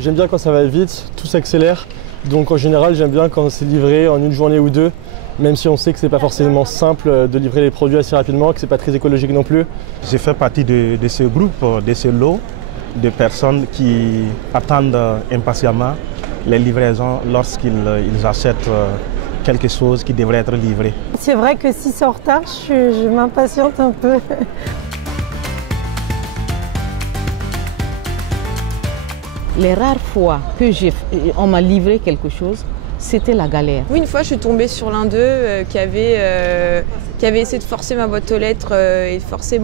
J'aime bien quand ça va vite, tout s'accélère. Donc en général, j'aime bien quand c'est livré en une journée ou deux, même si on sait que c'est pas forcément simple de livrer les produits assez rapidement, que c'est pas très écologique non plus. Je fais partie de ce groupe, de ce lot de personnes qui attendent impatiemment les livraisons lorsqu'ils achètent quelque chose qui devrait être livré. C'est vrai que si c'est en retard, je m'impatiente un peu. Les rares fois que on m'a livré quelque chose, c'était la galère. Oui, une fois, je suis tombée sur l'un d'eux qui avait essayé de forcer ma boîte aux lettres et de forcer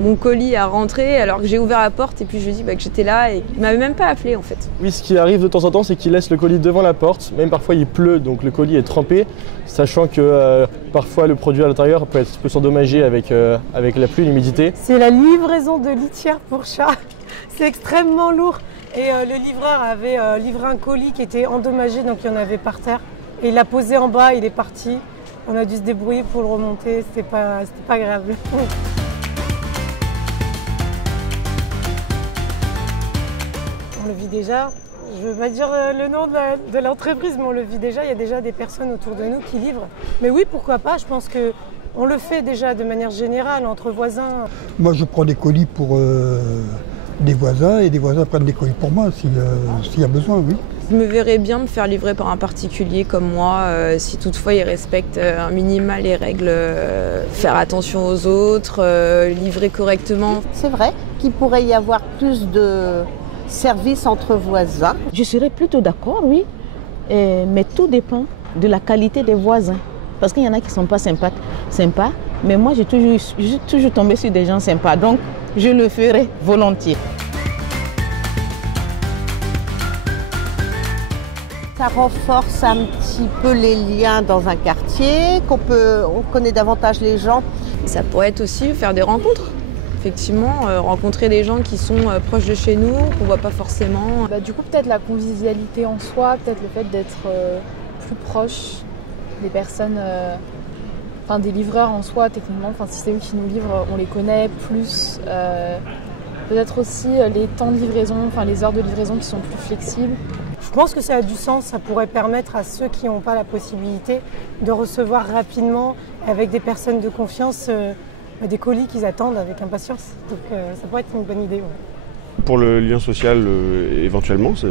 mon colis à rentrer, alors que j'ai ouvert la porte et puis je lui ai dit que j'étais là et il ne m'avait même pas appelé en fait. Oui, ce qui arrive de temps en temps, c'est qu'il laisse le colis devant la porte. Même parfois, il pleut, donc le colis est trempé, sachant que parfois le produit à l'intérieur peut s'endommager avec la pluie et l'humidité. C'est la livraison de litière pour chat. C'est extrêmement lourd. Et le livreur avait livré un colis qui était endommagé, donc il y en avait par terre. Et il l'a posé en bas, il est parti. On a dû se débrouiller pour le remonter, c'était pas agréable. On le vit déjà. Je ne vais pas dire le nom de l'entreprise, mais on le vit déjà. Il y a déjà des personnes autour de nous qui livrent. Mais oui, pourquoi pas, je pense qu'on le fait déjà de manière générale entre voisins. Moi, je prends des colis pour des voisins et des voisins prennent des colis pour moi s'il y a besoin, oui. Je me verrais bien me faire livrer par un particulier comme moi, si toutefois il respecte un minima les règles, faire attention aux autres, livrer correctement. C'est vrai qu'il pourrait y avoir plus de services entre voisins. Je serais plutôt d'accord, oui, mais tout dépend de la qualité des voisins. Parce qu'il y en a qui ne sont pas sympas, mais moi j'ai toujours tombé sur des gens sympas, donc je le ferai volontiers. Ça renforce un petit peu les liens dans un quartier, on connaît davantage les gens. Ça pourrait être aussi faire des rencontres. Effectivement, rencontrer des gens qui sont proches de chez nous, qu'on ne voit pas forcément. Du coup, peut-être la convivialité en soi, peut-être le fait d'être plus proche des personnes, des livreurs en soi, techniquement. Si c'est eux qui nous livrent, on les connaît plus. Peut-être aussi les temps de livraison, les heures de livraison qui sont plus flexibles. Je pense que ça a du sens, ça pourrait permettre à ceux qui n'ont pas la possibilité de recevoir rapidement, avec des personnes de confiance, des colis qu'ils attendent avec impatience. Donc ça pourrait être une bonne idée. Ouais. Pour le lien social, éventuellement, ça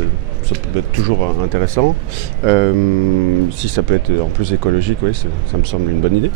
peut être toujours intéressant. Si ça peut être en plus écologique, oui, ça me semble une bonne idée.